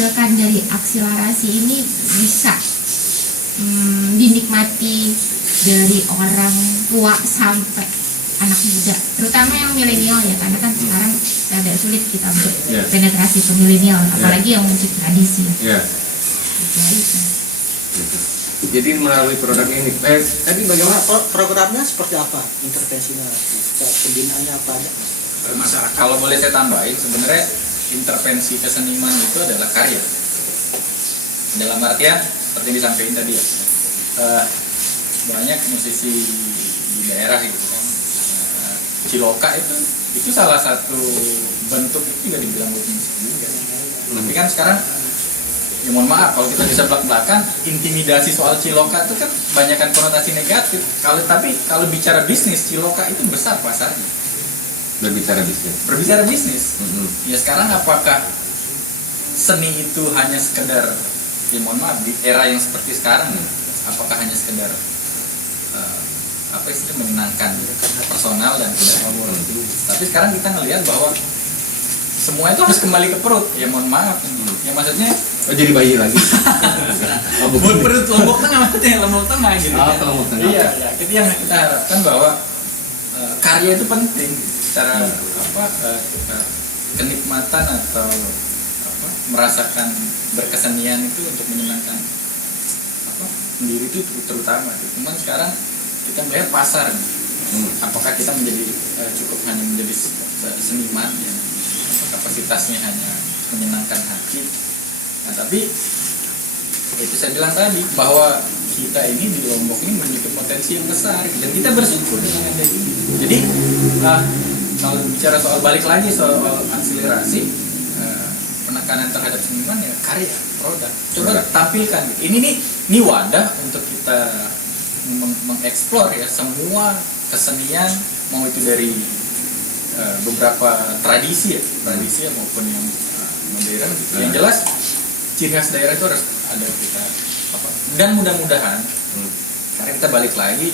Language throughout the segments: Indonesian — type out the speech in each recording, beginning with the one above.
dihasilkan dari akselerasi ini bisa dinikmati dari orang tua sampai anak muda, terutama yang milenial ya, karena kan sekarang agak sulit kita berpenetrasi ke milenial, apalagi yang musik tradisi. Jadi melalui produk ini, tadi bagaimana programnya seperti apa, intervensinya, pembinaannya apa ada? Masyarakat. Kalau boleh saya tambahin, sebenarnya intervensi keseniman itu adalah karya. Dalam artian seperti yang disampaikan tadi ya, banyak musisi di daerah gitu kan, Ciloka itu salah satu bentuk itu juga dibilang musik juga. Tapi kan sekarang ya mohon maaf kalau kita bisa belak-belakan, intimidasi soal Ciloka itu kan banyakkan konotasi negatif. Kalau bicara bisnis, Ciloka itu besar pasarnya. Berbicara bisnis. Ya sekarang apakah seni itu hanya sekedar, ya mohon maaf, di era yang seperti sekarang, apakah hanya sekedar menyenangkan personal dan tidak umur? Tapi sekarang kita ngelihat bahwa semua itu harus kembali ke perut. Ya mohon maaf, ya maksudnya jadi bayi lagi. perut Lombok Tengah, maksudnya Lombok Tengah gitu. Lombok Tengah. Iya, ya itu yang kita harapkan, bahwa karya itu penting secara kenikmatan atau merasakan berkesenian itu untuk menyenangkan sendiri itu terutama. Cuman sekarang kita melihat pasar, apakah kita menjadi cukup hanya menjadi seniman yang kapasitasnya hanya menyenangkan hati. Nah, tapi itu saya bilang tadi bahwa kita ini di Lombok ini memiliki potensi yang besar dan kita bersyukur dengan ada ini. Jadi kalau bicara soal balik lagi soal akselerasi, penekanan terhadap seniman ya karya, produk. Coba tampilkan. Ini wadah untuk kita mengeksplor ya semua kesenian, mau itu dari beberapa tradisi maupun yang modern. Yang jelas ciri khas daerah itu harus ada kita dan mudah-mudahan karena kita balik lagi,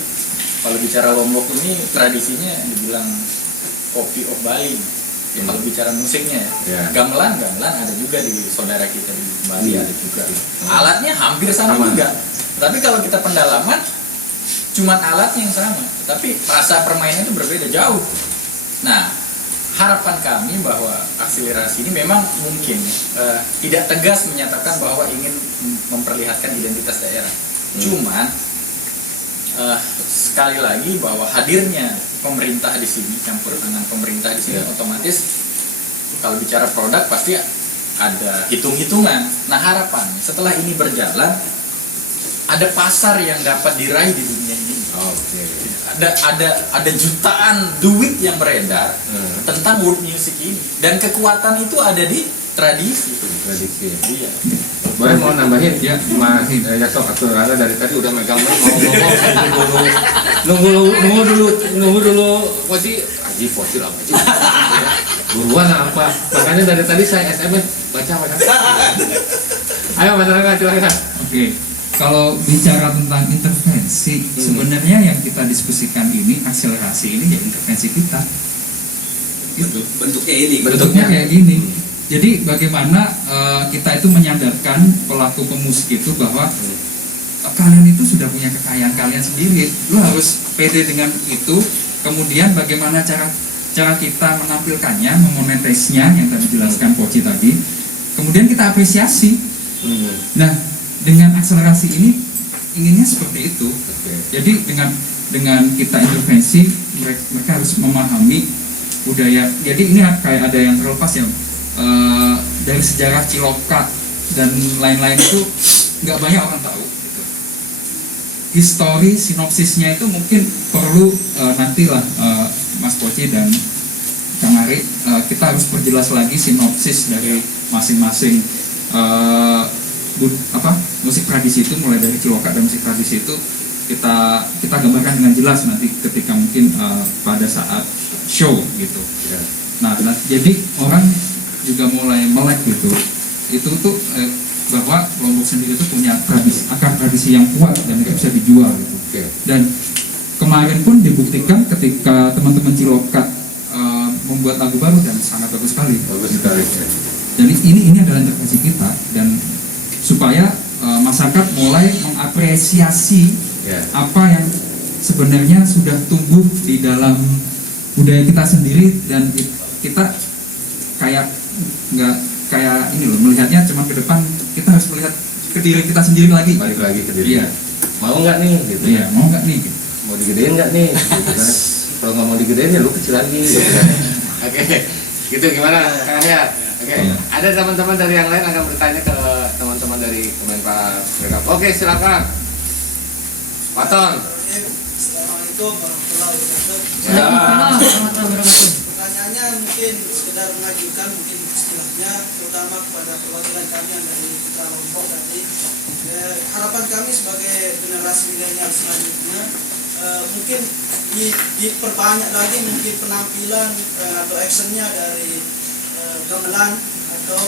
kalau bicara Lombok ini tradisinya dibilang kopi of Bali ya, kalau bicara musiknya ya. Gamelan ada juga di saudara kita di Bali, ada juga alatnya hampir sama juga, tapi kalau kita pendalaman cuman alatnya yang sama, tapi rasa permainan itu berbeda jauh. Nah, harapan kami bahwa akselerasi ini memang mungkin tidak tegas menyatakan bahwa ingin memperlihatkan identitas daerah. Cuman sekali lagi bahwa hadirnya pemerintah di sini, campur tangan pemerintah di sini, otomatis kalau bicara produk pasti ada hitung-hitungan. Nah, harapannya setelah ini berjalan ada pasar yang dapat diraih di dunia ini. Ada jutaan duit yang beredar tentang world music ini, dan kekuatan itu ada di tradisi. Iya. Boleh mau nambahin ya, Mas Yasob atau Rana dari tadi udah megang mau ngomong nunggu dulu fosil apa sih? Buruan apa? Makanya dari tadi saya SMS baca. Ayo Mas Rana silakan. Oke. Kalau bicara tentang intervensi, sebenarnya yang kita diskusikan ini, akselerasi ini ya intervensi kita. Itu bentuknya kayak gini. Jadi bagaimana kita itu menyadarkan pelaku pemusik itu bahwa kalian itu sudah punya kekayaan kalian sendiri. Lu harus pede dengan itu. Kemudian bagaimana cara kita menampilkannya, memonetisnya yang tadi dijelaskan Poci tadi. Kemudian kita apresiasi. Nah, dengan akselerasi ini inginnya seperti itu. Jadi dengan kita intervensi, mereka harus memahami budaya. Jadi ini kayak ada yang terlepas ya, dari sejarah Ciloka dan lain-lain itu nggak banyak orang tahu gitu. Histori sinopsisnya itu mungkin perlu nantilah Mas Poci dan Kang Ari, kita harus perjelas lagi sinopsis dari masing-masing musik tradisi itu, mulai dari Ciloka dan musik tradisi itu kita gambarkan dengan jelas nanti ketika mungkin pada saat show gitu. Nah, jadi orang juga mulai melek gitu. Itu tuh bahwa Lombok sendiri itu punya akar tradisi yang kuat dan nggak bisa dijual gitu. Dan kemarin pun dibuktikan ketika teman-teman Ciloka membuat lagu baru dan sangat bagus sekali. Dan ini adalah intervensi kita, dan supaya masyarakat mulai mengapresiasi apa yang sebenarnya sudah tumbuh di dalam budaya kita sendiri, dan kita kayak nggak kayak ini loh, melihatnya cuma ke depan, kita harus melihat ke diri kita sendiri lagi. Balik lagi ke diri. Iya. Mau nggak nih gitu? Iya, mau nggak nih? Gitu. Mau digedein nggak nih? Gitu kan. Kalau nggak mau digedein ya lu kecil lagi. Gitu kan. Oke, gitu gimana Kang Yahya? Oke, ada teman-teman dari yang lain akan bertanya ke teman-teman dari Kemenpar. Oke, silakan. Paton. Assalamualaikum warahmatullahi wabarakatuh. Warahmatullahi. Pertanyaannya mungkin sekedar mengajukan mungkin istilahnya, terutama kepada perwakilan kami yang dari Putra Lombok tadi. Harapan kami sebagai generasi milenial selanjutnya, mungkin diperbanyak lagi mungkin penampilan atau actionnya dari gamelan, atau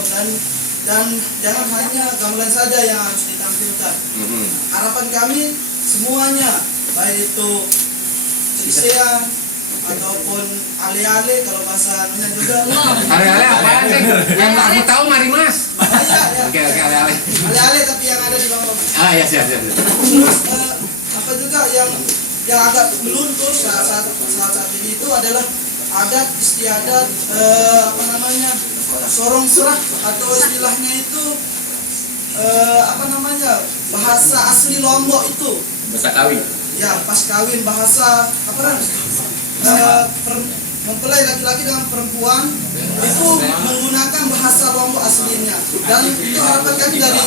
dan jangan hanya gamelan saja yang harus ditampilkan. Harapan kami semuanya, baik itu Cisean ataupun ale-ale, kalau bahasanya juga. Ale-ale apaan sih? Yang aku tahu Marimas. Iya. Oke, ale-ale. Ale-ale tapi yang ada di bawah. Ah ya, siap. Terus apa juga yang agak meluntur saat ini itu adalah adat istiadat, sorong serah, atau istilahnya itu bahasa asli Lombok itu. Bahasa kawin. Ya, pas kawin, bahasa mempelai laki-laki dengan perempuan itu menggunakan bahasa Lombok aslinya. Dan itu harapan kami dari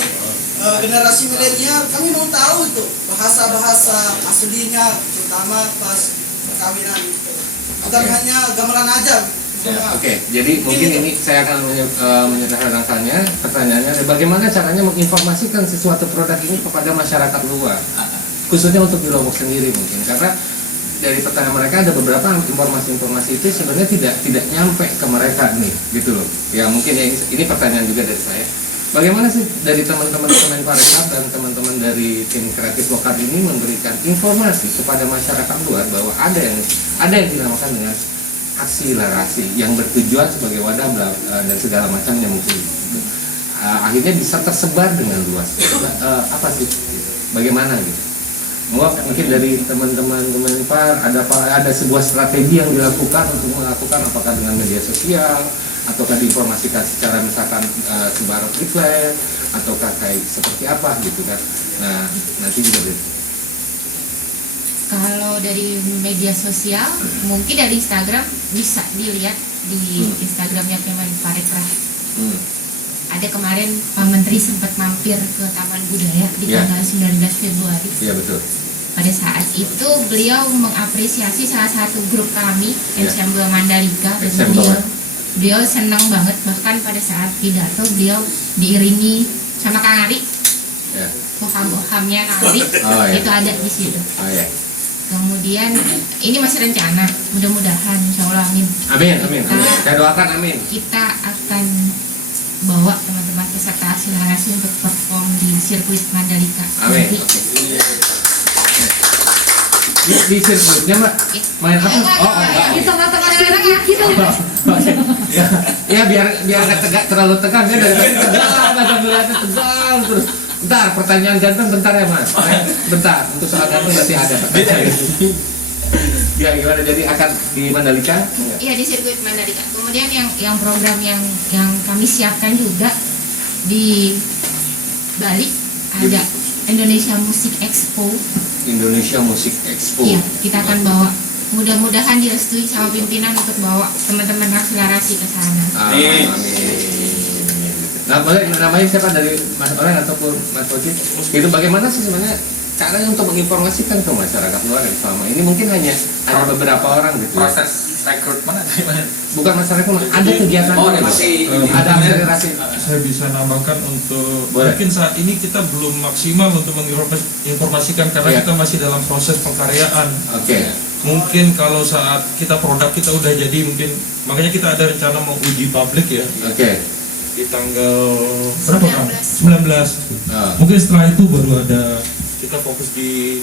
generasi milenial, kami mau tahu itu bahasa-bahasa aslinya, terutama pas perkawinan itu. Bukan hanya gamelan aja. Oke, jadi mungkin ini saya akan menyederhanakannya. Pertanyaannya, bagaimana caranya menginformasikan sesuatu produk ini kepada masyarakat luar, khususnya untuk di Lombok sendiri mungkin, karena dari pertanyaan mereka ada beberapa informasi-informasi itu sebenarnya tidak nyampe ke mereka nih, gitu loh. Ya mungkin ya ini pertanyaan juga dari saya. Bagaimana sih dari teman-teman Kemenparekraf dan teman-teman dari tim kreatif lokal ini memberikan informasi kepada masyarakat luar bahwa ada yang dinamakan dengan akselerasi yang bertujuan sebagai wadah dan segala macamnya mungkin. Akhirnya bisa tersebar dengan luas. Apa sih? Bagaimana gitu? Mungkin dari teman-teman Kemenpar ada sebuah strategi yang dilakukan untuk melakukan, apakah dengan media sosial ataukah diinformasikan secara misalkan sebar iklan ataukah kayak seperti apa gitu kan. Nah, nanti juga deh. Kalau dari media sosial, mungkin dari Instagram bisa dilihat di Instagramnya Kemenparekraf. Ada kemarin Pak Menteri sempat mampir ke Taman Budaya di tanggal 19 Februari. Iya betul. Pada saat itu beliau mengapresiasi salah satu grup kami, Ensemble Mandalika, dan beliau senang banget, bahkan pada saat pidato beliau diiringi sama Kang Ari. Boham-bohamnya Kang Ari itu ada di situ. Kemudian ini masih rencana, mudah-mudahan insya Allah amin. Amin. Saya doakan amin. Kita akan bawa teman-teman peserta akselerasi untuk perform di sirkuit Mandalika. Amin. Di sirkuitnya Mbak main apa? Di tengah-tengah anak ya gitu. Ya biar nggak terlalu tegang ya, dari tegang terus. Bentar, pertanyaan ganteng bentar ya Mas. Bentar, untuk soal ganteng berarti ada pertanyaan. Ya gimana, jadi akan di Mandalika? Iya, di sirkuit Mandalika. Kemudian yang program yang kami siapkan juga di Bali ada Indonesia Music Expo. Indonesia Music Expo. Iya, kita akan bawa. Mudah-mudahan direstui sama pimpinan untuk bawa teman-teman akselerasi ke sana. Amin. Nah, boleh namanya siapa dari Mas Oleng ataupun Mas Koji? Itu bagaimana sih sebenarnya caranya untuk menginformasikan ke masyarakat luar yang selama ini mungkin hanya beberapa orang gitu. Proses rekrutmen atau gimana? Bukan masyarakat, ada kegiatan ada akselerasi. Saya bisa nambahkan untuk mungkin saat ini kita belum maksimal untuk menginformasikan karena kita masih dalam proses pengkaryaan. Mungkin kalau saat kita produk kita udah jadi, mungkin makanya kita ada rencana mau uji publik ya. Di tanggal berapa kan? 19. Mungkin setelah itu baru ada, kita fokus di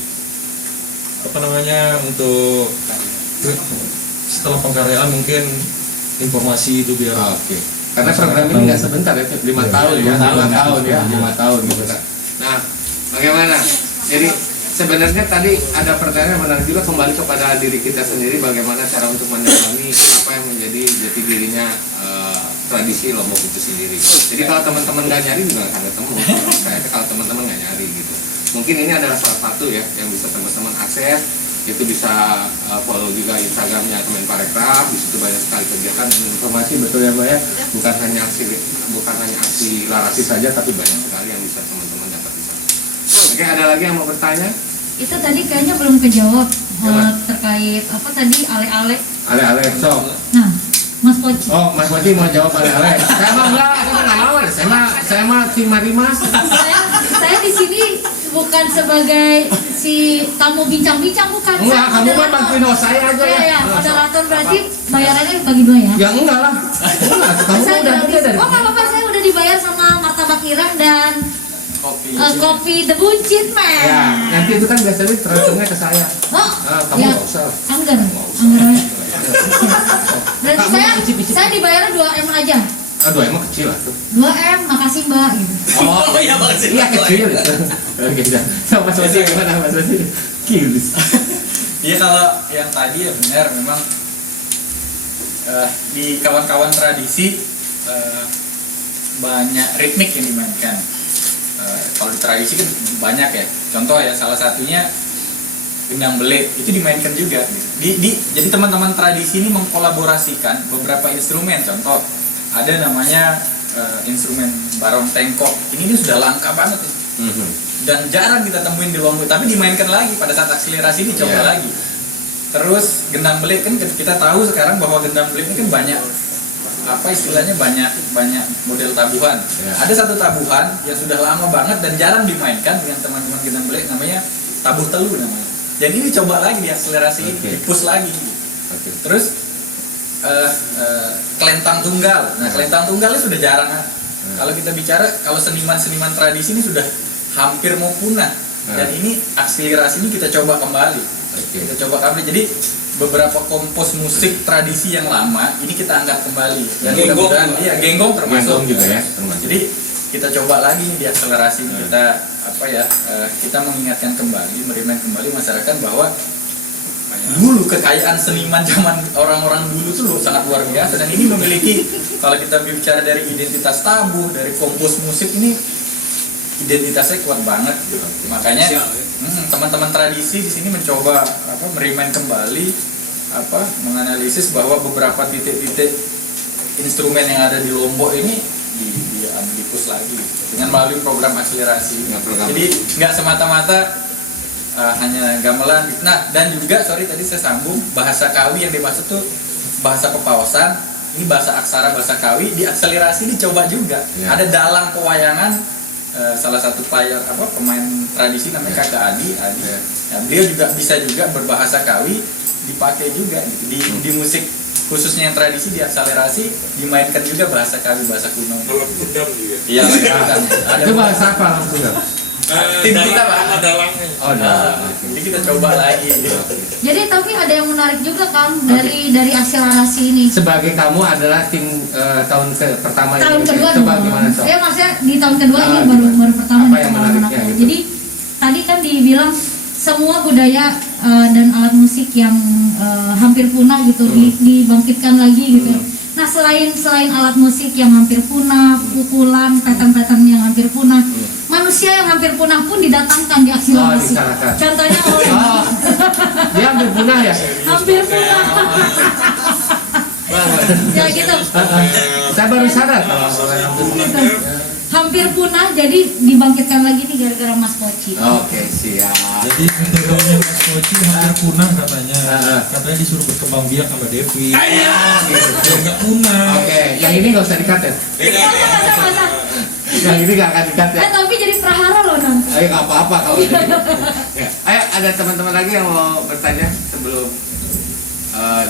untuk setelah pengkaryaan mungkin informasi itu biar Karena program ini nggak sebentar ya, 5 tahun ya, 5 tahun gitu kan. Nah, bagaimana? Jadi sebenarnya tadi ada pertanyaan yang menarik juga, kembali kepada diri kita sendiri, bagaimana cara untuk mendalami apa yang menjadi jati dirinya tradisi Lombok itu sendiri. Jadi kalau teman-teman nggak nyari juga nggak akan ketemu. Saya kalau teman-teman nggak nyari gitu. Mungkin ini adalah salah satu ya yang bisa teman-teman akses. Itu bisa follow juga Instagramnya Kemenparekraf. Di situ banyak sekali kegiatan dan informasi, betul ya Mbak ya. Bukan hanya aksi larasi saja, tapi banyak sekali yang bisa teman-teman dapat di sana. Oke, ada lagi yang mau bertanya? Itu tadi kayaknya belum kejawab terkait apa tadi ale-ale. Ale-ale, sok. Nah, Mas Poci. Oh, Mas Poci mau jawab ale-ale. Saya mah enggak, nggak mau. Saya mah tim Marimas. Saya di sini bukan sebagai si tamu bincang-bincang, bukan. Enggak, Saya kamu mah moderator. bantuin saya aja Iya, ya. ya, moderator berarti bayarannya bagi dua ya. Ya enggak lah. Enggak, kamu Saya udah gratis. kerja dari. Oh, nggak apa-apa, saya udah dibayar sama martabak irang dan kopi. kopi The Buncit, man. Ya, nanti itu kan biasanya transfernya ke saya. Oh, Kamu ya. nggak usah. Anggar. Berarti saya dibayar 2M aja. Aduh, emang kecil lah tuh. 2M, makasih Mbak gitu. Oh, iya makasih. Iya kecil. Oke, sama Mas Wasi gimana Mas Wasi? Kilis. Iya, kalau yang tadi ya benar, memang di kawan-kawan tradisi banyak ritmik yang dimainkan. Kalau di tradisi kan banyak ya. Contoh ya, salah satunya gendang belit itu dimainkan juga. Jadi teman-teman tradisi ini mengkolaborasikan beberapa instrumen. Contoh ada namanya instrumen barong tengkok. Ini sudah langka banget ya. Dan jarang kita temuin di Lombok, tapi dimainkan lagi pada saat akselerasi ini, coba lagi. Terus gendang belit kan kita tahu sekarang bahwa gendang belit ini kan banyak apa istilahnya, banyak model tabuhan. Ada satu tabuhan yang sudah lama banget dan jarang dimainkan dengan teman-teman gendang belit, namanya tabuh telu namanya. Dan ini coba lagi diakselerasi, di-push lagi. Terus kelentang tunggal. Nah, kelentang tunggal ini sudah jarang. Kalau kita bicara, kalau seniman-seniman tradisi ini sudah hampir mau punah. Dan ini akselerasi ini kita coba kembali. Jadi beberapa kompos musik tradisi yang lama ini kita angkat kembali. Dan mudah-mudahan genggong termasuk juga ya. Jadi kita coba lagi nih diakselerasi, kita mengingatkan kembali, merimain kembali masyarakat bahwa dulu kekayaan seniman zaman orang-orang dulu tuh sangat luar biasa, dan ini memiliki, kalau kita bicara dari identitas tabuh, dari kompos musik ini identitasnya kuat banget gitu. Makanya teman-teman tradisi di sini mencoba merimain kembali, menganalisis bahwa beberapa titik-titik instrumen yang ada di Lombok ini dipus lagi dengan melalui program akselerasi. Jadi nggak semata-mata hanya gamelan. Nah, dan juga tadi saya sambung, bahasa Kawi yang dimaksud tuh bahasa Pepawasan. Ini bahasa aksara, bahasa Kawi diakselerasi, dicoba juga. Ada dalang pewayangan, salah satu pemain tradisi namanya Kakak Adi. Ya, beliau juga bisa juga berbahasa Kawi, dipakai juga gitu. Di musik khususnya yang tradisi diakselerasi, dimainkan juga bahasa Kawi, bahasa kuno. Kalau kudam juga. Iya, ada Itu bahasa apa langsung? tim kita Pak. Oh, Jadi kita coba lagi. Jadi tapi ada yang menarik juga kan dari akselerasi ini. Sebagai kamu adalah tim tahun pertama Tahun ini. kedua Coba dong. gimana Sob? Saya maksudnya di tahun kedua ini gitu. baru pertama Apa di yang pengalaman menariknya aku. gitu? Jadi tadi kan dibilang semua budaya dan alat musik yang hampir punah gitu dibangkitkan lagi gitu. Nah, selain alat musik yang hampir punah, pukulan, pattern-pattern yang hampir punah, manusia yang hampir punah pun didatangkan di akselerasi. disalahkan. Contohnya oleh Dia hampir punah ya? hampir punah. Ya gitu. Saya baru sadar kalau hampir punah. Hampir punah, jadi dibangkitkan lagi nih gara-gara Mas Poci. Oke, siap. Jadi integralnya Mas Poci hampir punah katanya. Katanya disuruh berkembang biak sama Devi. Biar nggak punah. Oke, yang ini nggak usah dikat ya? Masa. Yang ini nggak akan dikat ya? Tapi jadi prahara loh nanti. Ayo nggak apa-apa kalau gitu. Ya. Ayo, ada teman-teman lagi yang mau bertanya sebelum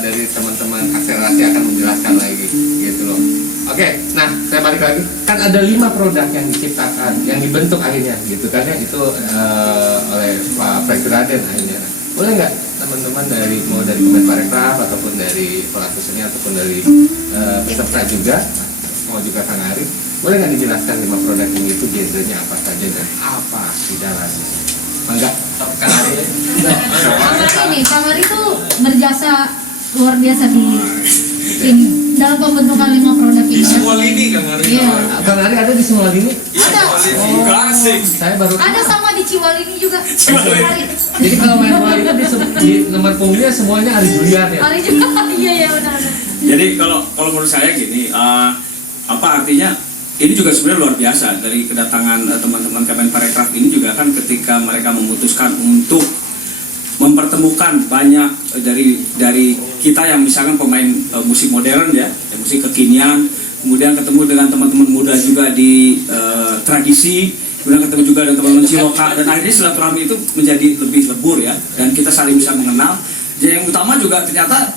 dari teman-teman akselerasi akan menjelaskan lagi, gitu loh. Oke, nah saya balik lagi. Kan ada 5 produk yang diciptakan, yang dibentuk akhirnya, gitu kan ya, itu oleh Pak Frank Raden akhirnya. Boleh nggak teman-teman mau dari Kemenparekraf ataupun dari pelaku seni ataupun dari peserta juga mau juga Kang Arif, boleh nggak dijelaskan 5 produk ini itu genrenya apa saja dan apa di dalamnya? Enggak, Kang Arif. Kamar itu berjasa luar biasa di ini dalam pembentukan 5 produk Di ini. semua lini Kang Ari. Iya. Kang Arif ada di semua lini? Ada. Klasik. Saya baru Ada sama di Ciwalini juga. Hari, Jadi kalau main bola itu di nomor punggungnya semuanya Ari Julian ya? hari juga. Iya benar. Jadi kalau menurut saya gini, apa artinya? Ini juga sebenarnya luar biasa dari kedatangan teman-teman Kemenparekraf ini juga kan ketika mereka memutuskan untuk mempertemukan banyak dari kita yang misalkan pemain musik modern ya musik kekinian, kemudian ketemu dengan teman-teman muda juga di tradisi, kemudian ketemu juga dengan teman-teman Ciloka, dan akhirnya silaturahmi itu menjadi lebih lebur ya, dan kita saling bisa mengenal. Jadi yang utama juga ternyata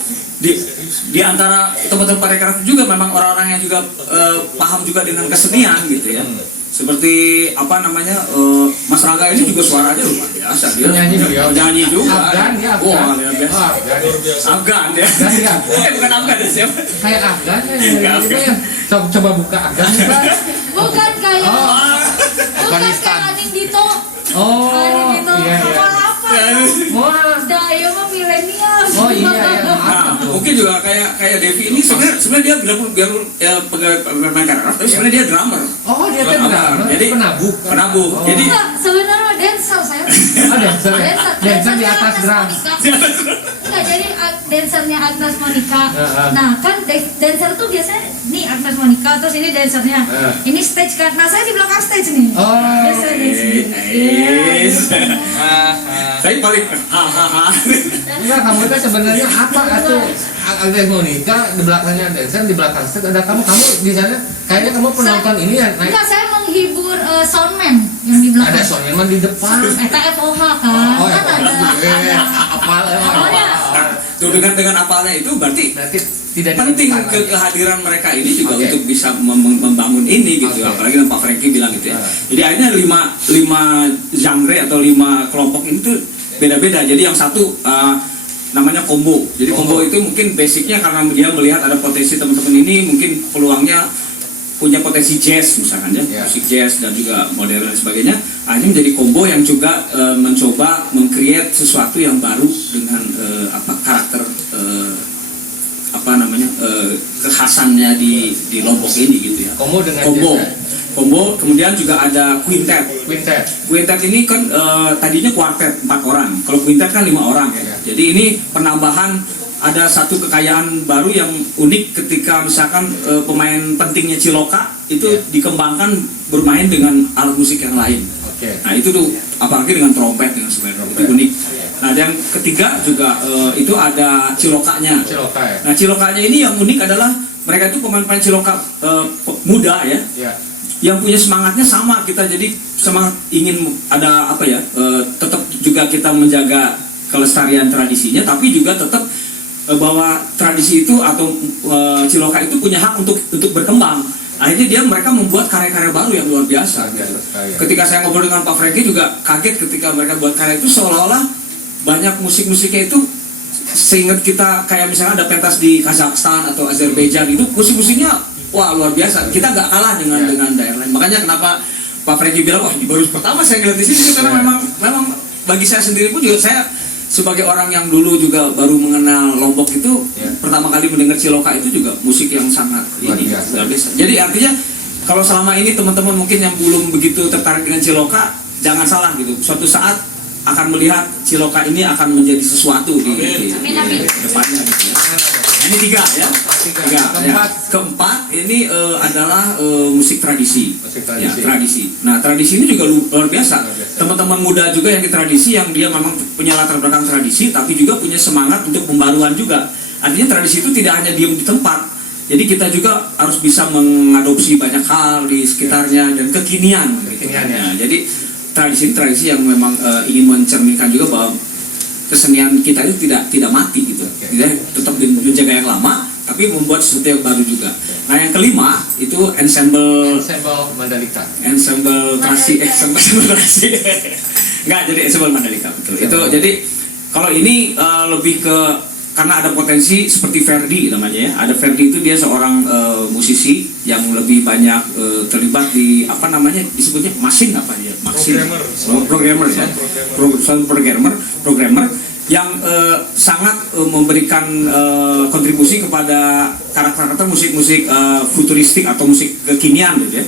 di antara teman-teman Parekraf juga memang orang-orang yang juga paham juga dengan kesenian gitu ya. Seperti apa namanya Mas Rangga ini juga suaranya luar biasa, dia nyanyi juga. Afgan ya, Wah, luar biasa. Afgan ya. Bukan Afgan ya, siapa? Kayak Afgan ya. Coba buka Afgan Pak. Bukan kayak Afghanistan. kayak Aning Dito. Oh, Aning Dito. iya. Apa? Wah. Daya mah milenial. Oh iya. Nah, mungkin juga kayak Devi ini sebenarnya dia biarpun pegawai Kemenparekraf, tapi sebenarnya dia drummer. Oh, dia kan drummer. Jadi penabuk. Oh. Jadi Enggak, sebenarnya dancer saya. Oh, dancer ya? Dancer di atas drum. Enggak, jadi dancernya Agnes Monica. Heeh. Nah, kan dancer tuh biasanya nih Agnes Monica, terus ini dancernya. Ini stage kan. Nah, saya di belakang stage nih. Oh. Biasa dance. Yes. Saya paling Enggak, kamu itu sebenarnya apa atau Agnes Monica di belakangnya dancer, di belakang stage ada kamu di sana kayaknya kamu penonton ini ya naik. Enggak, saya menghibur soundman yang di belakang. Ada Sonyaman di depan. Eta FOH kan. Oh, Kan ada. apa? tuh dengan apalnya itu berarti Tidak penting ditentukan lagi. kehadiran mereka ini juga Oke. untuk bisa membangun ini gitu. Oke. Apalagi yang Pak Franky bilang gitu ya. Jadi akhirnya lima genre atau 5 kelompok ini tuh beda-beda. Jadi yang satu namanya combo. Jadi combo itu mungkin basicnya karena dia melihat ada potensi teman-teman ini mungkin peluangnya punya potensi jazz misalkan ya, Yeah. musik jazz dan juga modern dan sebagainya. Akhirnya menjadi combo yang juga mencoba meng-create sesuatu yang baru dengan karakter kekhasannya di Lombok ini gitu ya. Combo dengan Combo, kemudian juga ada quintet. Quintet. Quintet ini kan tadinya kuartet 4 orang. Kalau quintet kan 5 orang ya. Ya. Jadi ini penambahan ada satu kekayaan baru yang unik ketika misalkan pemain pentingnya Ciloka itu Ya. dikembangkan bermain dengan alat musik yang lain. Oke. Nah itu tuh apalagi dengan trompet dengan sebagainya itu unik. Nah yang ketiga juga itu ada Cilokanya. Ciloka ya. Nah Cilokanya ini yang unik adalah mereka itu pemain-pemain Ciloka muda ya, Ya. yang punya semangatnya sama kita, jadi semangat ingin ada tetap juga kita menjaga kelestarian tradisinya, tapi juga tetap bahwa tradisi itu atau Ciloka itu punya hak untuk berkembang. Akhirnya mereka membuat karya-karya baru yang luar biasa. Biasa sekali. Ketika saya ngobrol dengan Pak Franky juga kaget ketika mereka buat karya itu seolah-olah banyak musik-musiknya itu seingat kita kayak misalnya ada pentas di Kazakhstan atau Azerbaijan itu musik-musiknya wah luar biasa. Kita nggak kalah dengan daerah lain. Makanya kenapa Pak Franky bilang wah ini baru pertama saya ngeliat di sini karena memang bagi saya sendiri pun juga saya sebagai orang yang dulu juga baru mengenal Lombok itu pertama kali mendengar Ciloka itu juga musik yang sangat Luar biasa. Jadi artinya kalau selama ini teman-teman mungkin yang belum begitu tertarik dengan Ciloka jangan salah gitu. Suatu saat akan melihat Ciloka ini akan menjadi sesuatu di depannya gitu ya. Ini 3 ya. Tiga. Ya. Keempat ini adalah musik tradisi. Musik Ya, tradisi. Nah, tradisi ini juga luar biasa. Teman-teman muda juga yang di tradisi yang dia memang punya latar belakang tradisi tapi juga punya semangat untuk pembaruan juga. Artinya tradisi itu tidak hanya diam di tempat. Jadi kita juga harus bisa mengadopsi banyak hal di sekitarnya dan kekinian. Ya. Jadi tradisi yang memang ingin mencerminkan juga bahwa kesenian kita itu tidak mati gitu. Tidak tetap menjaga yang lama tapi membuat sesuatu yang baru juga. Nah, yang kelima itu ensemble Mandalika. ensemble terasi. Enggak, jadi ensemble Mandalika betul. Itu jadi kalau ini lebih ke karena ada potensi seperti Ferdi namanya ya. Ada Ferdi itu dia seorang musisi yang lebih banyak terlibat di apa namanya disebutnya mesin apa dia? Programmer ya. Programmer yang sangat memberikan kontribusi kepada karakter musik-musik futuristik atau musik kekinian gitu ya.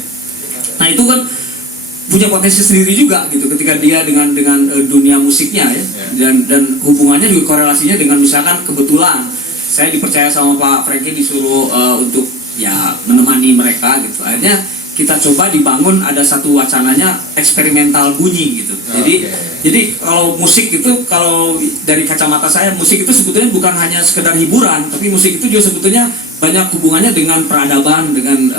Nah itu kan punya potensi sendiri juga gitu ketika dia dengan dunia musiknya ya, dan hubungannya juga korelasinya dengan misalkan kebetulan saya dipercaya sama Pak Franky disuruh untuk ya menemani mereka gitu, akhirnya kita coba dibangun ada satu wacananya eksperimental bunyi gitu. Jadi kalau musik itu, kalau dari kacamata saya musik itu sebetulnya bukan hanya sekedar hiburan, tapi musik itu juga sebetulnya banyak hubungannya dengan peradaban, dengan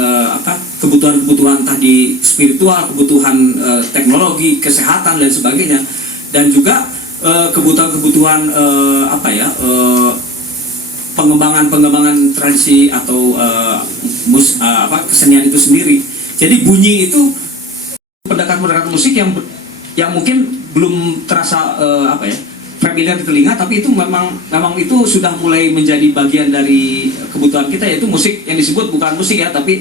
kebutuhan-kebutuhan tadi spiritual, kebutuhan teknologi, kesehatan dan sebagainya, dan juga kebutuhan-kebutuhan pengembangan tradisi atau kesenian itu sendiri. Jadi bunyi itu pendekatan musik yang mungkin belum terasa familiar di telinga, tapi itu memang itu sudah mulai menjadi bagian dari kebutuhan kita, yaitu musik yang disebut bukan musik ya, tapi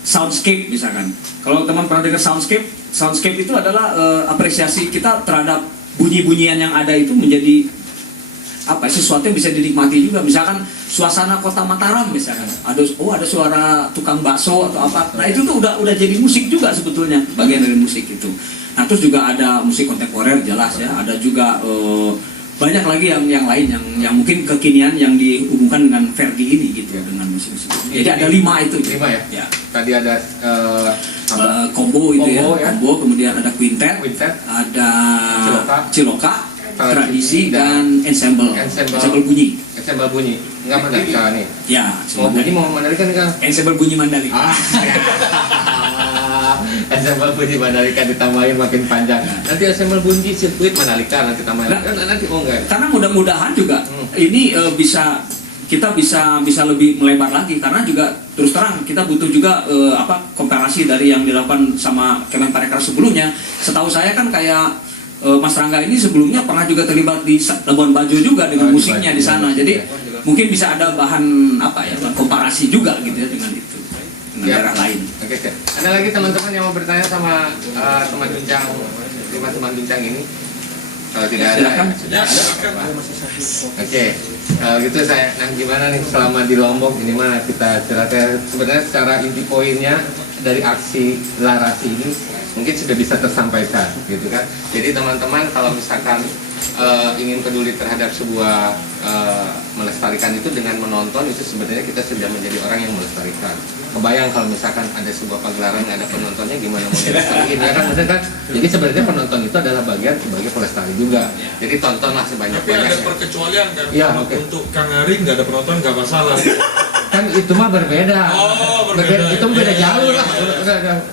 soundscape misalkan. Kalau teman pernah dengar soundscape itu adalah apresiasi kita terhadap bunyi-bunyian yang ada itu menjadi sesuatu yang bisa dinikmati juga. Misalkan suasana kota Mataram misalkan, ada suara tukang bakso atau apa. Nah itu tuh udah jadi musik juga sebetulnya, bagian dari musik itu. Nah terus juga ada musik kontemporer jelas ya, ada juga banyak lagi yang lain yang mungkin kekinian yang dihubungkan dengan Ferdi ini gitu ya, dengan musik-musik. Jadi ada 5 itu. 5 ya? Tadi ada combo itu ya, ya. Combo, kemudian ada quintet, ada Ciloka, tradisi dan ensemble bunyi. Ensemble bunyi. Enggak Mandalika nih. Ya, mau bunyi mau Mandalika nih kan? Ensemble bunyi Mandalika. Ensemble bunyi Mandalika ditambahin makin panjang. Nanti ensemble bunyi sirkuit Mandalika nanti tambahin. Nanti enggak. Karena mudah-mudahan juga ini kita bisa lebih melebar lagi, karena juga terus terang kita butuh juga komparasi dari yang dilakukan sama Kemenparekraf sebelumnya. Setahu saya kan kayak Mas Rangga ini sebelumnya pernah juga terlibat di Labuan Bajo juga dengan musiknya di sana. Jadi mungkin bisa ada bahan komparasi juga gitu ya dengan itu, dengan daerah lain. Oke. Ada lagi teman-teman yang mau bertanya sama teman bincang ini? Kalau tidak ada, ya. Oke. Gitu saya. Nah gimana nih selama di Lombok ini mana kita cerita sebenarnya secara inti poinnya dari aksi larasi ini mungkin sudah bisa tersampaikan gitu kan. Jadi teman-teman kalau misalkan ingin peduli terhadap sebuah melestarikan itu dengan menonton, itu sebenarnya kita sudah menjadi orang yang melestarikan. Kebayang kalau misalkan ada sebuah pagelaran yang ada penontonnya, gimana mau dilestarikan ya kan, benar kan? Jadi sebenarnya penonton itu adalah bagian sebagai pelestari juga. Jadi tontonlah sebanyak-banyaknya. Tapi ada perkecualian kan? Ya, untuk Kang Ari nggak ada penonton nggak masalah. Kan itu mah berbeda. Oh, berbeda. Itu beda jalur lah.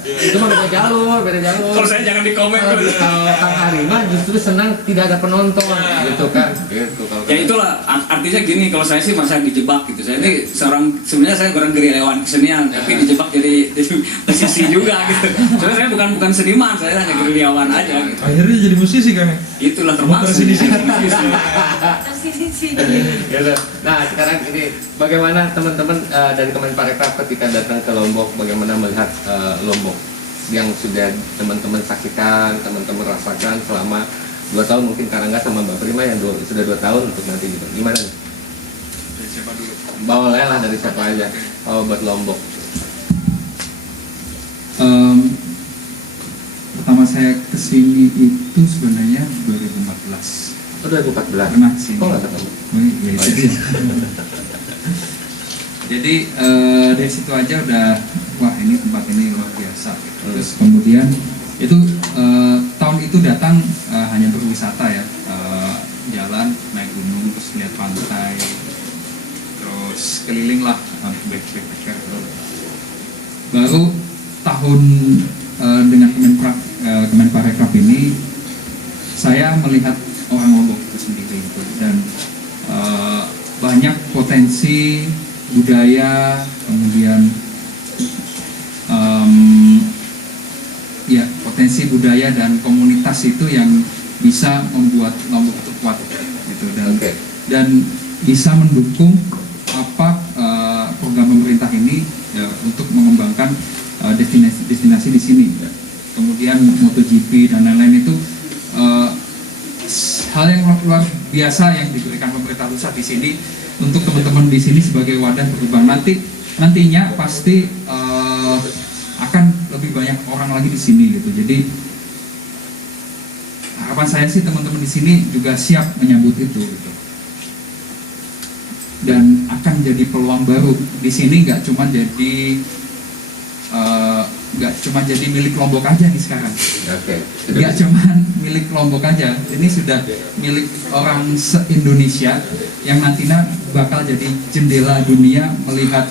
Itu mah beda jalur. Kalau saya jangan di komen. Kalau Kang Ari mah justru senang tidak ada penonton, gitu kan? Gitu. Ya itulah artinya gini, kalau saya sih merasa dijebak gitu. Saya ini sebenarnya saya orang gerilyawan kesenian, tapi dijebak jadi musisi juga gitu. Soalnya saya bukan seniman, saya hanya gerilyawan aja. Gitu. Akhirnya jadi musisi kan? Itulah termasuk. Nah sekarang ini bagaimana teman-teman dari Kemenparekraf ketika datang ke Lombok, bagaimana melihat Lombok yang sudah teman-teman saksikan, teman-teman rasakan selama 2 tahun, mungkin Karangga sama Mbak Prima yang sudah 2 tahun untuk nanti gitu. Gimana nih? Dari siapa dulu? Boleh lah dari siapa aja. Buat Lombok. Pertama saya kesini itu sebenarnya 2014. Oh 2014? Pernah sini. Kok nggak ketemu? Ya, itu dia. Jadi dari situ aja udah, wah ini tempat ini luar biasa. Terus kemudian itu tahun itu datang hanya berwisata ya, jalan naik gunung terus lihat pantai, terus keliling lah backpacker. Baru tahun dengan Kemenparekraf ini saya melihat orang Lombok itu sendiri gitu, dan banyak potensi budaya, kemudian potensi budaya dan komunitas itu yang bisa membuat Lombok itu kuat gitu. Dan dan bisa mendukung apa program pemerintah ini untuk mengembangkan destinasi di sini. Kemudian MotoGP dan lain-lain itu hal yang luar biasa yang diberikan pemerintah pusat di sini untuk teman-teman di sini sebagai wadah berkembang. Nantinya pasti akan lebih banyak orang lagi di sini gitu. Jadi harapan saya sih teman-teman di sini juga siap menyambut itu gitu. Dan akan jadi peluang baru di sini, nggak cuma jadi milik Lombok aja nih sekarang. Nggak cuma milik Lombok aja, ini sudah milik orang se-Indonesia yang nantinya bakal jadi jendela dunia melihat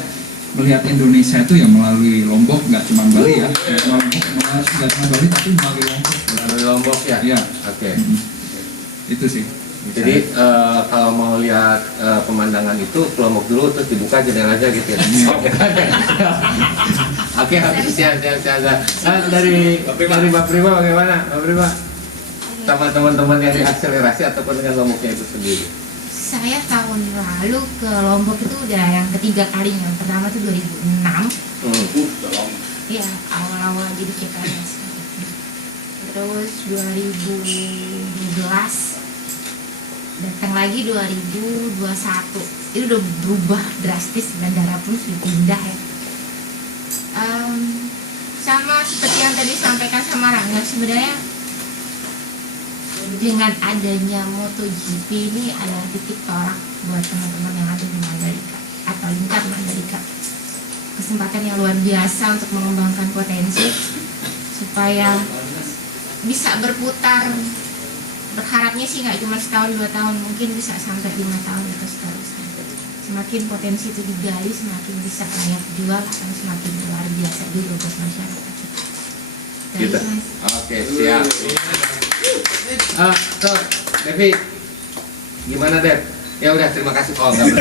Indonesia itu ya melalui Lombok, nggak cuma Bali ya, nggak cuma Bali tapi melalui Lombok. Melalui Lombok ya. Ya. Oke. Itu sih. Jadi kalau mau lihat pemandangan itu ke Lombok dulu terus dibuka jendelanya gitu ya. Oke, siap. Dari Mbak Prima bagaimana? Mbak Prima sama teman-teman yang diakselerasi ataupun dengan Lomboknya itu sendiri? Saya tahun lalu ke Lombok itu udah yang ketiga kalinya. Yang pertama itu 2006. Iya, awal-awal jadi CKS. Terus 2012 datang lagi 2021. Itu udah berubah drastis, bandara pun sudah pindah ya. Sama seperti yang tadi disampaikan sama Rangga, sebenarnya dengan adanya MotoGP ini adalah titik tolak buat teman-teman yang ada di Mandalika atau lingkar Mandalika. Kesempatan yang luar biasa untuk mengembangkan potensi supaya bisa berputar. Berharapnya sih nggak cuma setahun 2 tahun, mungkin bisa sampai 5 tahun atau seterusnya. Semakin potensi itu digali, semakin bisa layak jual, akan semakin luar biasa juga buat masyarakat. Gitu. Oke, siap. Tuh, Devi, gimana Dev? Ya udah, terima kasih. Oh, enggak.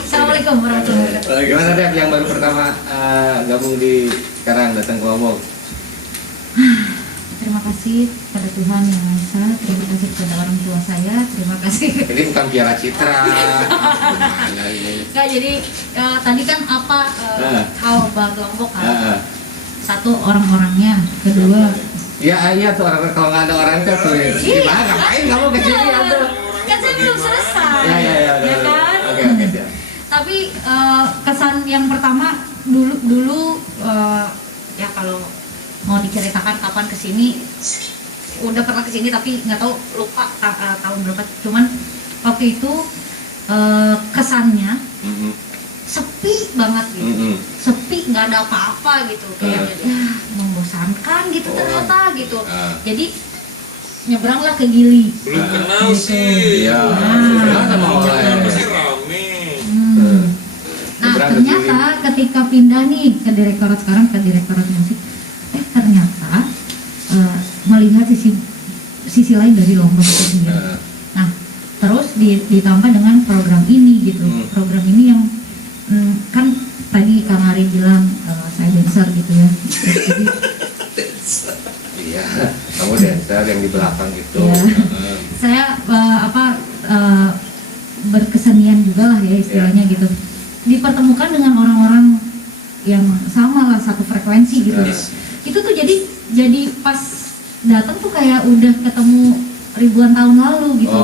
Assalamualaikum warahmatullahi wabarakatuh. Gimana Dev yang baru pertama gabung di sekarang datang ke Lombok? Terima kasih pada Tuhan Yang Maha Esa, terima kasih kepada orang tua saya, terima kasih. Ini bukan Piara Citra. Gimana ini? Nggak, jadi tadi kan apa hal Bang Lombok kan? Satu orang-orangnya, kedua Iya tuh orang kalau nggak ada orang tuh gimana ngapain kamu ke sini tuh? kan saya belum selesai. Ya kan? Oke, siap. Tapi kesan yang pertama dulu ya kalau mau diceritakan kapan kesini, udah pernah kesini tapi nggak tahu, lupa tahun berapa. Cuman waktu itu kesannya sepi banget gitu, sepi, nggak ada apa-apa gitu, kayak membosankan gitu ternyata gitu. Jadi nyebranglah ke Gili. Belum kenal Iya. sih. Masih rame. Nah ternyata ketika pindah nih ke direktorat sekarang, ke direktorat musik, ternyata melihat sisi lain dari Lombok itu sendiri. Nah terus ditambah dengan program ini gitu, program ini yang kan tadi Kang Ari bilang saya dancer gitu ya. Jadi, iya, kamu dancer yang di belakang gitu. Ya, saya berkesenian juga lah ya istilahnya gitu. Dipertemukan dengan orang-orang yang sama lah, satu frekuensi gitu. Itu tuh jadi pas datang tuh kayak udah ketemu ribuan tahun lalu gitu.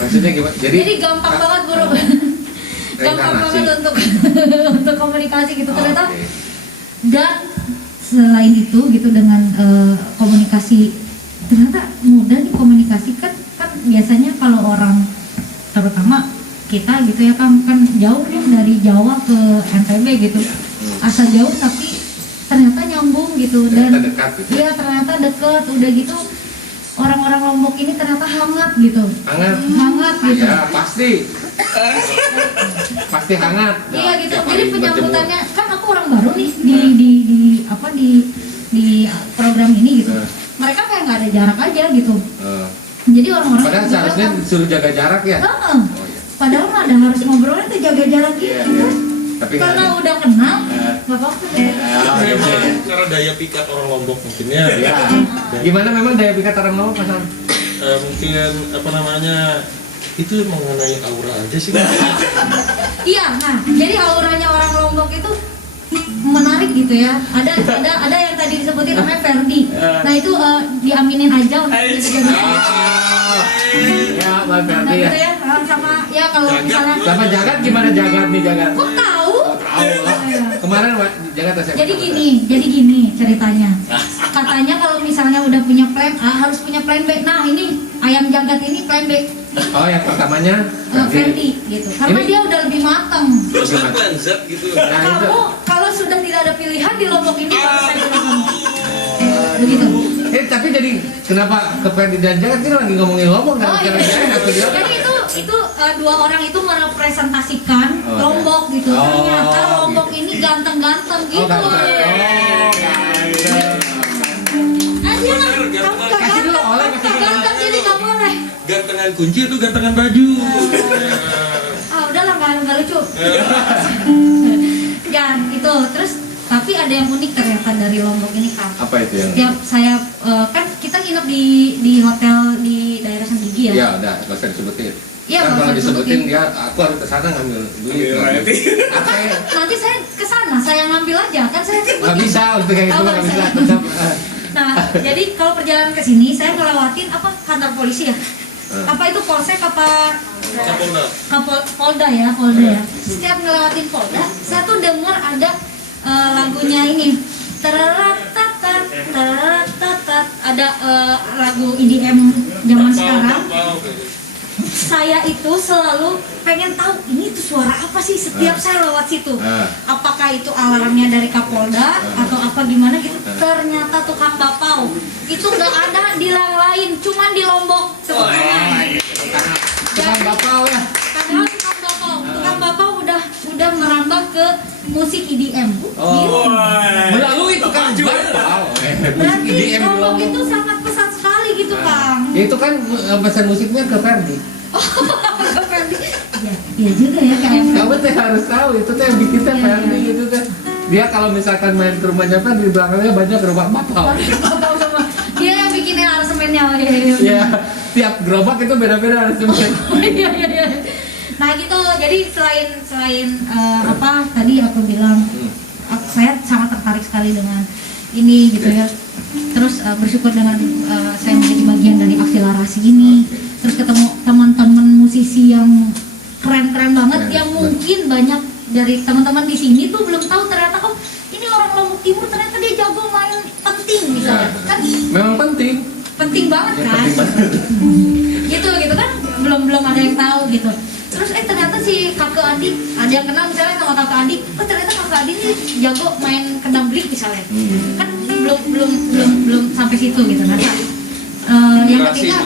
Maksudnya gimana? Jadi gampang banget guru. Gampang banget untuk komunikasi gitu ternyata. Dan selain itu gitu dengan komunikasi, ternyata mudah nih komunikasi kan biasanya kalau orang terutama kita gitu ya kan jauh nih dari Jawa ke NTB gitu, asal jauh tapi ternyata nyambung gitu. Dan ya ternyata deket, udah gitu orang-orang Lombok ini ternyata hangat gitu. Hangat gitu. Ya pasti hangat. Iya gitu. Jadi penyambutannya kan aku orang baru nih di program ini gitu. Mereka kayak nggak ada jarak aja gitu. Jadi orang-orang padahal seharusnya disuruh jaga jarak ya. Padahal ada harus ngobrolnya tuh jaga jarak gitu. Tapi karena udah kenal, nggak apa-apa deh. Karena daya pikat orang Lombok mungkin ya. Gimana memang daya pikat orang Lombok Mas? mungkin apa namanya itu mengenai aura aja sih. Iya, nah jadi auranya orang Lombok itu menarik gitu ya. Ada yang tadi disebutin namanya Ferdi. Nah itu diaminin aja untuk jadi. Ya, Mbak Nah Ferdi ya. gitu ya, sama ya kalau misalnya. Sama Jagat gimana Jagat nih Jagat? Kok tahu? Tahu lah. Kemarin Mbak Jagat saya. Jadi gini ceritanya. Katanya kalau misalnya udah punya plan A harus punya plan B. Nah ini ayam Jagat ini plan B. Oh yang pertamanya Ferdi gitu. Karena Ini- dia udah lebih matang. Terus kan konsep gitu. Nah, itu. Kamu kalau sudah tidak ada pilihan di Lombok ini baru saya pilih kamu. Begitu. Tapi jadi kenapa ke Ferdi dan Jagat kita lagi ngomongin Lombok Oh, dan iya. atau dia? Jadi itu dua orang itu merepresentasikan Oh, iya. Lombok gitu. Oh, Ternyata Lombok gitu. ini ganteng-ganteng Oh, gitu. ganteng. Oh, ganteng. Aja lah, kamu gak Kasih dulu, ganteng, oleh, kamu kasih gak dulu. ganteng jadi gak boleh. Gantengan kunci itu gantengan baju. Ah udahlah nggak lucu. Ya itu terus tapi ada yang unik ternyata dari Lombok ini Kak. Apa itu yang? Setiap saya kan kita nginep di hotel di daerah Senggigi ya. Ya udah, nggak usah disebutin. Iya, Kan nggak kalau usah disebutin disebutin. dia, aku harus ke sana ngambil duit. Apa ya? Nanti saya ke sana, saya ngambil aja kan saya. Nggak bisa untuk kayak gitu, Oh, nggak bisa. nggak Tetap. Nah, jadi kalau perjalanan ke sini saya ngelewatin apa kantor polisi ya? Apa itu polsek apa Polda ya. Setiap ngelewatin Polda, saya tuh dengar ada lagunya ini. Teratatat, teratatat. Ada lagu EDM zaman sekarang. Saya itu selalu pengen tahu ini tuh suara apa sih setiap saya lewat situ. Apakah itu alarmnya dari Kapolda atau apa gimana gitu. Ternyata tukang bapau itu nggak ada di yang lain, cuman di Lombok sebetulnya. Tukang bapau ya. Padahal tukang bapau udah merambah ke musik EDM. Gitu. Melalui tukang bapau. Berarti IDM di Lombok Lombok. itu sangat pesat sekali gitu Kang. Ya, itu kan pesan musiknya ke Ferdi. Ke Ferdi. Iya juga ya kayak Kamu tuh harus tahu itu tuh yang bikin teh Ferdi gitu kan. Dia kalau misalkan main ke rumahnya Ferdi di belakangnya banyak gerobak bapau. dia yang bikinin aransemennya. Ya, tiap gerobak itu beda-beda aransemen. Iya. Nah gitu, jadi selain apa tadi aku bilang, saya sangat tertarik sekali dengan ini gitu ya. Terus bersyukur dengan saya menjadi bagian dari akselerasi ini. Terus ketemu teman-teman musisi yang keren-keren banget, yang mungkin banyak dari teman-teman di sini tuh belum tahu ternyata oh ini orang Lombok Timur ternyata dia jago main penting misalnya kan. Memang penting. Penting banget Ya, kan. penting banget. gitu kan belum ada yang tahu gitu. Terus ternyata si kakak adik ada yang kenal misalnya sama kakak adik, oh ternyata kakak adik nih jago main kendang blik misalnya. Kan belum sampai situ gitu. Nah, yang ketiga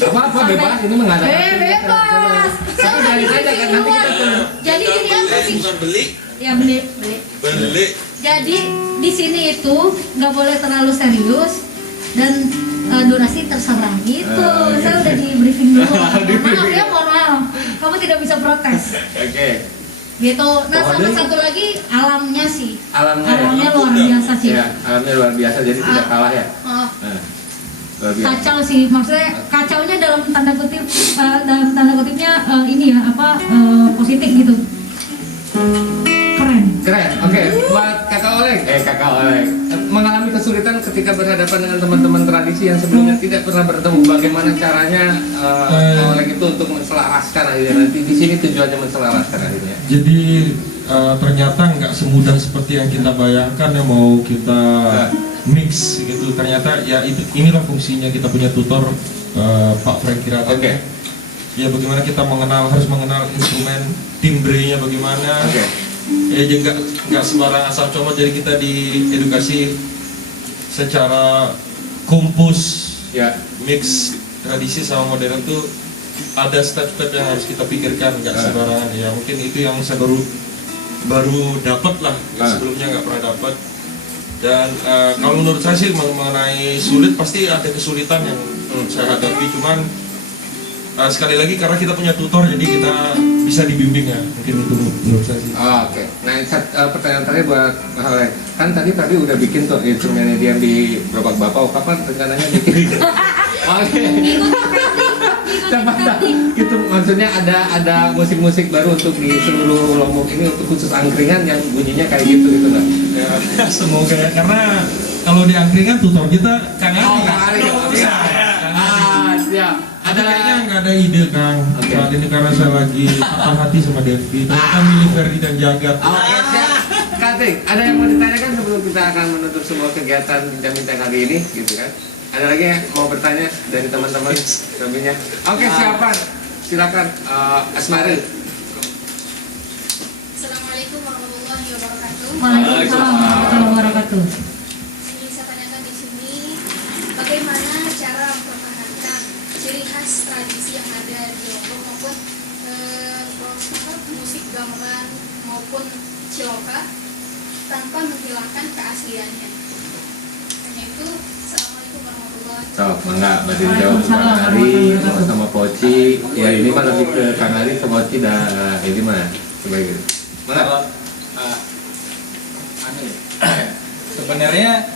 Apa bebas ini menghadapi. bebas. Saya udah dari saja kan nanti kita tuh. Jadi ini apa sih? Bukan beli. Ya beli. Beli. Jadi di sini itu nggak boleh terlalu serius dan durasi terserah gitu. Saya udah di briefing dulu. Mohon maaf. Kamu tidak bisa protes. Oke. Gitu. Nah sama Pokoknya- satu lagi alamnya sih. Alamnya ya. Luar biasa sih. Ya, alamnya luar biasa jadi tidak kalah ya. Oh, Luar biasa. kacau sih. Maksudnya kacaunya dalam tanda kutip kutipnya ini ya apa positif gitu. Keren. Oke, buat Kakak Oleng, mengalami kesulitan ketika berhadapan dengan teman-teman tradisi yang sebelumnya tidak pernah bertemu. Bagaimana caranya Oleng itu untuk menselaraskan akhirnya nanti di sini tujuannya menselaraskan akhirnya. Jadi ternyata nggak semudah seperti yang kita bayangkan ya, mau kita mix gitu. Ternyata ya inilah fungsinya kita punya tutor Pak Frank Kirata. Oke. Ya bagaimana kita harus mengenal instrumen, timbrenya bagaimana. Oke. Ya juga nggak sembarang asal comot, jadi kita diedukasi secara kompos Ya. mix tradisi sama modern tuh ada step-step yang harus kita pikirkan, nggak sembarangan ya. Mungkin itu yang saya baru dapat lah, sebelumnya nggak pernah dapat. Dan kalau menurut saya sih mengenai sulit pasti ada kesulitan yang saya hadapi, cuman sekali lagi karena kita punya tutor jadi kita bisa dibimbing ya, mungkin itu menurut saya sih. Oke. Nah, pertanyaan terakhir buat Mas Oleng. Kan tadi udah bikin tuh instrumennya dia di gerobak bapau. Kapan rencananya bikin? Oke. Ngikut Kartik. Coba gitu maksudnya ada musik-musik baru untuk di seluruh Lombok ini untuk khusus angkringan yang bunyinya kayak gitu nggak? Ya, semoga ya, karena kalau di angkringan tutor kita Kang Ari. Oh, Kang Ari. Iya. Siap. Ada kayaknya nggak ada ide Kang. Oke. Saat ini karena saya lagi patah hati sama Devi. Kita milih Ferdi dan Jagat. Oke, siap. Katik, ada yang mau ditanyakan sebelum kita akan menutup semua kegiatan bincang-bincang hari ini, gitu kan? Ada lagi yang mau bertanya dari teman-teman sebelumnya? Oke, siapa? Silakan, Asmari. Assalamualaikum warahmatullahi wabarakatuh. Waalaikumsalam warahmatullahi wabarakatuh. Ini saya tanyakan di sini, bagaimana cara mempertahankan ciri khas tradisi yang ada di Lombok maupun musik gamelan maupun ciloka tanpa menghilangkan keasliannya. Hanya itu, assalamualaikum warahmatullahi Sok, mangga, Mbak jawab Kang Ari sama Poci. Ya ini mah lebih ke Kang Ari ke Poci dah ini mah sebagai gitu. Mangga. Kalau sebenarnya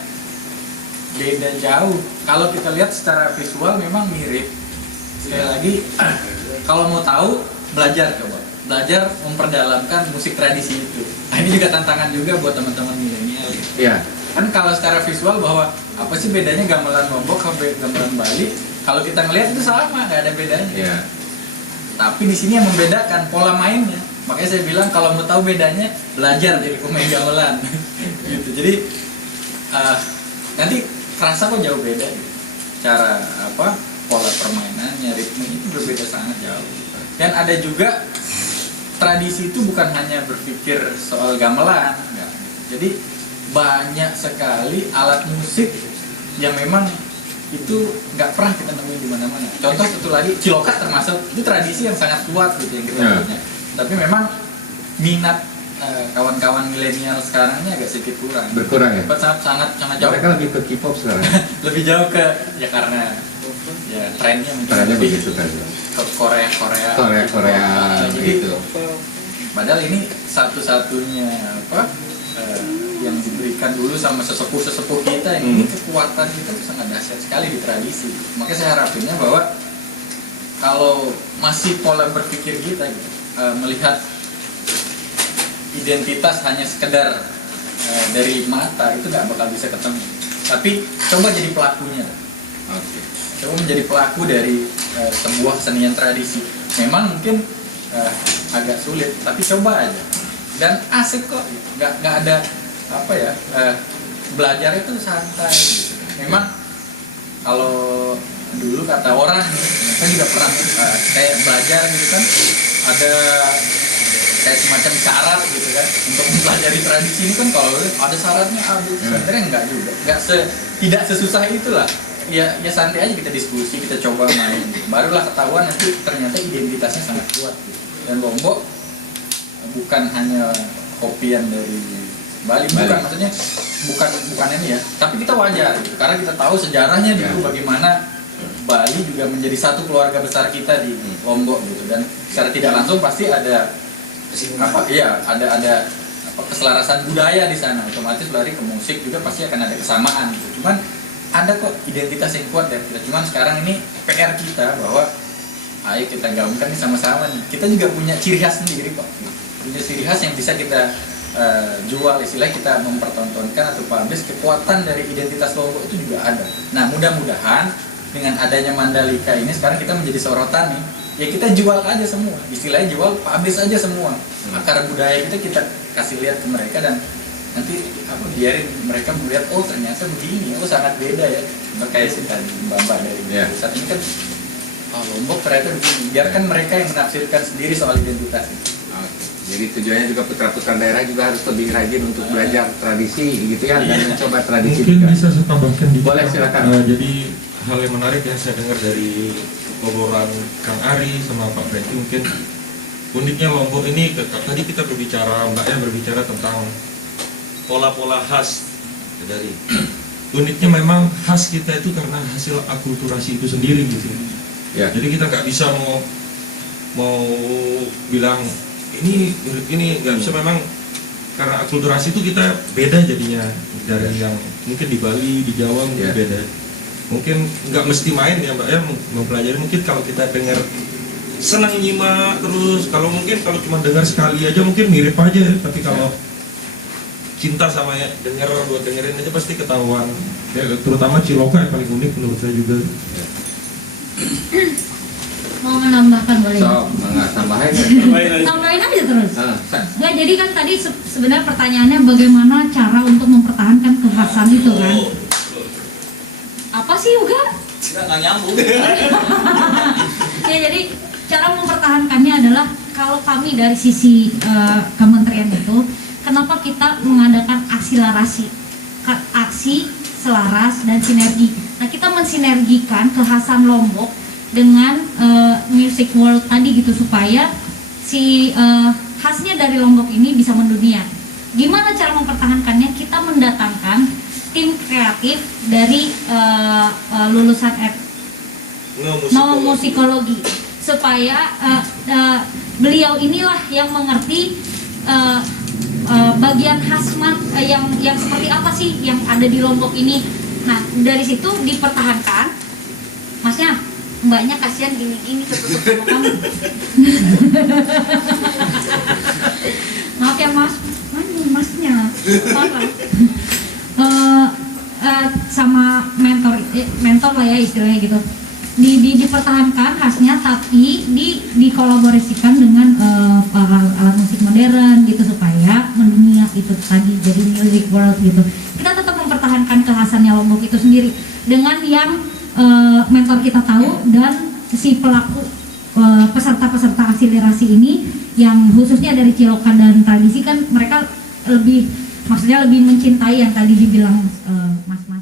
beda jauh. Kalau kita lihat secara visual memang mirip. Sekali lagi, kalau mau tahu belajar coba, belajar memperdalamkan musik tradisi itu. Nah, ini juga tantangan juga buat teman-teman milenial. Iya. Kan kalau secara visual bahwa apa sih bedanya gamelan Lombok sama gamelan Bali? Kalau kita ngelihat itu sama, nggak ada bedanya. Iya. Tapi di sini yang membedakan pola mainnya. Makanya saya bilang kalau mau tahu bedanya belajar jadi pemain gamelan. Gitu. Jadi nanti kerasa kok jauh beda. Cara pola permainannya, ritme itu berbeda sangat jauh. Dan ada juga tradisi itu bukan hanya berpikir soal gamelan, enggak. Jadi banyak sekali alat musik yang memang itu nggak pernah kita nemuin di mana-mana. Contoh satu lagi, ciloka termasuk itu tradisi yang sangat kuat gitu yang kita punya. Tapi memang minat kawan-kawan milenial sekarang ini agak sedikit kurang. Berkurang ya? Sangat jauh. Mereka lebih ke K-pop sekarang. Lebih jauh ke ya karena ya trennya mungkin Trennya lebih begitu kan. ke Korea Korea gitu. Padahal ini satu-satunya yang diberikan dulu sama sesepuh kita ini kekuatan kita tuh sangat dahsyat sekali di tradisi. Makanya saya harapinnya bahwa kalau masih pola berpikir kita gitu, melihat identitas hanya sekedar dari mata itu nggak bakal bisa ketemu. Tapi coba jadi pelakunya. Oke. Coba menjadi pelaku dari sebuah kesenian tradisi. Memang mungkin agak sulit, tapi coba aja. Dan asik kok, nggak ada belajar itu santai. Gitu. Memang kalau dulu kata orang, saya juga pernah kayak belajar gitu kan, ada kayak semacam syarat gitu kan untuk mempelajari tradisi ini kan kalau ada syaratnya sebenarnya enggak juga, tidak sesusah itulah. Ya santai aja kita diskusi, kita coba main, barulah ketahuan nanti ternyata identitasnya sangat kuat gitu. Dan Lombok bukan hanya kopian dari Bali. Bukan, maksudnya bukan ini ya, tapi kita wajar gitu, karena kita tahu sejarahnya dulu bagaimana Bali juga menjadi satu keluarga besar kita di Lombok gitu, dan secara tidak langsung pasti ada ada keselarasan budaya di sana, otomatis lari ke musik juga pasti akan ada kesamaan gitu. Cuman ada kok identitas yang kuat dari kita. Cuman sekarang ini PR kita bahwa ayo kita gaungkan nih sama-sama nih. Kita juga punya ciri khas sendiri kok. Punya ciri khas yang bisa kita jual, istilah kita mempertontonkan atau publish. Kekuatan dari identitas Lombok itu juga ada. Nah, mudah-mudahan dengan adanya Mandalika ini sekarang kita menjadi sorotan nih. Ya kita jual aja semua. Istilahnya jual, publish aja semua. Akar budaya kita kasih lihat ke mereka, dan nanti biarin mereka melihat, oh ternyata begini, oh sangat beda ya. Kayak sih tadi Mbak dari pusat ini kan Lombok ternyata begini. Biarkan mereka yang menafsirkan sendiri soal identitas itu. Jadi tujuannya juga putra-putra daerah juga harus lebih rajin untuk belajar tradisi gitu ya, dan mencoba tradisi mungkin juga. bisa saya tambahkan juga. Boleh, silakan. Jadi hal yang menarik yang saya dengar dari obrolan Kang Ari sama Pak Franky, mungkin uniknya Lombok ini, tadi kita Mbaknya berbicara tentang pola-pola khas dari uniknya memang khas kita itu karena hasil akulturasi itu sendiri gitu ya. Jadi kita nggak bisa mau bilang ini mirip ini, nggak bisa. Memang karena akulturasi itu kita beda jadinya dari yang mungkin di Bali, di Jawa mungkin beda. mungkin nggak mesti main ya Mbak ya, mempelajari. Mungkin kalau kita dengar senang nyimak terus, kalau cuma dengar sekali aja mungkin mirip aja, tapi kalau cinta sama ya buat dengerin aja pasti ketahuan ya, terutama Ciloka yang paling unik menurut saya juga. Mau menambahkan boleh? So, nggak tambahin ya. Tambahin aja terus. Ah, Nggak, jadi kan tadi sebenarnya pertanyaannya bagaimana cara untuk mempertahankan kekhasan itu kan? Apa sih Yoga? Kita nggak nyambung. Ya, jadi cara mempertahankannya adalah kalau kami dari sisi kementerian itu, kenapa kita mengadakan akselerasi, aksi selaras dan sinergi. Nah, kita mensinergikan kekhasan Lombok dengan music world tadi gitu, supaya si khasnya dari Lombok ini bisa mendunia. Gimana cara mempertahankannya? Kita mendatangkan tim kreatif dari lulusan etnomusikologi, supaya beliau inilah yang mengerti bagian khasmat yang seperti apa sih yang ada di Lombok ini. Nah, dari situ dipertahankan. Masnya, mbaknya kasihan gini-gini tutup sama kamu. Maaf ya Mas, mana Masnya? Parah. Sama mentor lah ya istilahnya gitu. Dipertahankan khasnya, tapi dikolaborasikan dengan alat musik modern gitu, supaya mendunia itu tadi, jadi music world gitu. Kita tetap mempertahankan kekhasannya Lombok itu sendiri dengan yang mentor kita tahu, dan si pelaku peserta-peserta akselerasi ini yang khususnya dari Ciloka dan tradisi kan, mereka lebih mencintai yang tadi dibilang Mas